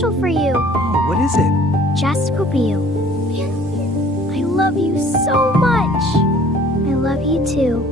special for you. Oh, what is it? Just Scoopy. I love you so much. I love you too.